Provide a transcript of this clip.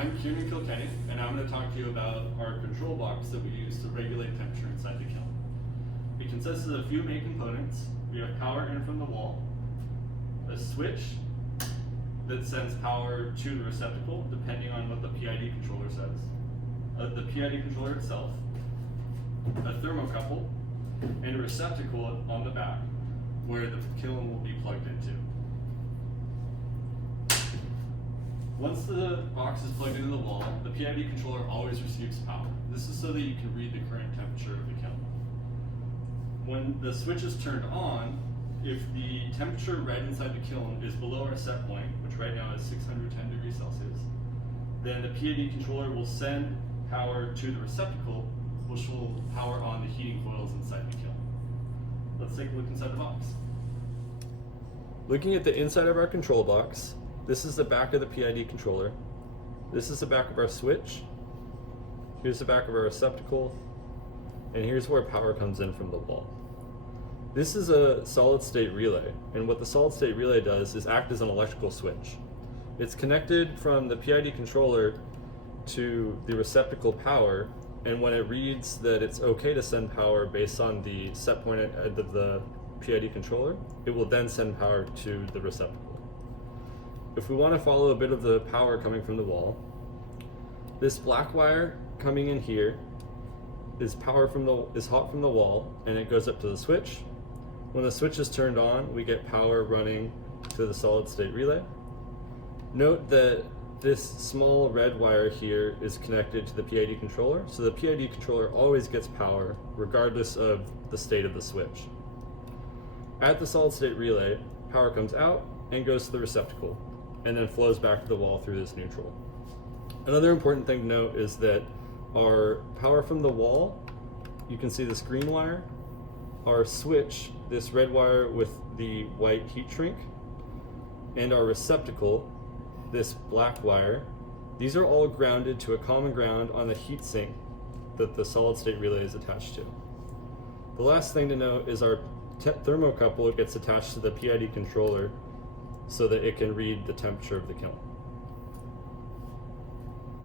I'm Kieran Kilkenny, and I'm going to talk to you about our control box that we use to regulate temperature inside the kiln. It consists of a few main components. We have power in from the wall, a switch that sends power to the receptacle depending on what the PID controller says, the PID controller itself, a thermocouple, and a receptacle on the back where the kiln will be plugged into. Once the box is plugged into the wall, the PID controller always receives power. This is so that you can read the current temperature of the kiln. When the switch is turned on, if the temperature read inside the kiln is below our set point, which right now is 610 degrees Celsius, then the PID controller will send power to the receptacle, which will power on the heating coils inside the kiln. Let's take a look inside the box. Looking at the inside of our control box, this is the back of the PID controller. This is the back of our switch. Here's the back of our receptacle. And here's where power comes in from the wall. This is a solid state relay. And what the solid state relay does is act as an electrical switch. It's connected from the PID controller to the receptacle power. And when it reads that it's okay to send power based on the set point of the PID controller, it will then send power to the receptacle. If we want to follow a bit of the power coming from the wall, this black wire coming in here is hot from the wall, and it goes up to the switch. When the switch is turned on, we get power running to the solid state relay. Note that this small red wire here is connected to the PID controller, so the PID controller always gets power regardless of the state of the switch. At the solid state relay, power comes out and goes to the receptacle, and then flows back to the wall through this neutral. Another important thing to note is that our power from the wall, you can see this green wire, our switch, this red wire with the white heat shrink, and our receptacle, this black wire, these are all grounded to a common ground on the heat sink that the solid state relay is attached to. The last thing to note is our thermocouple gets attached to the PID controller so that it can read the temperature of the kiln.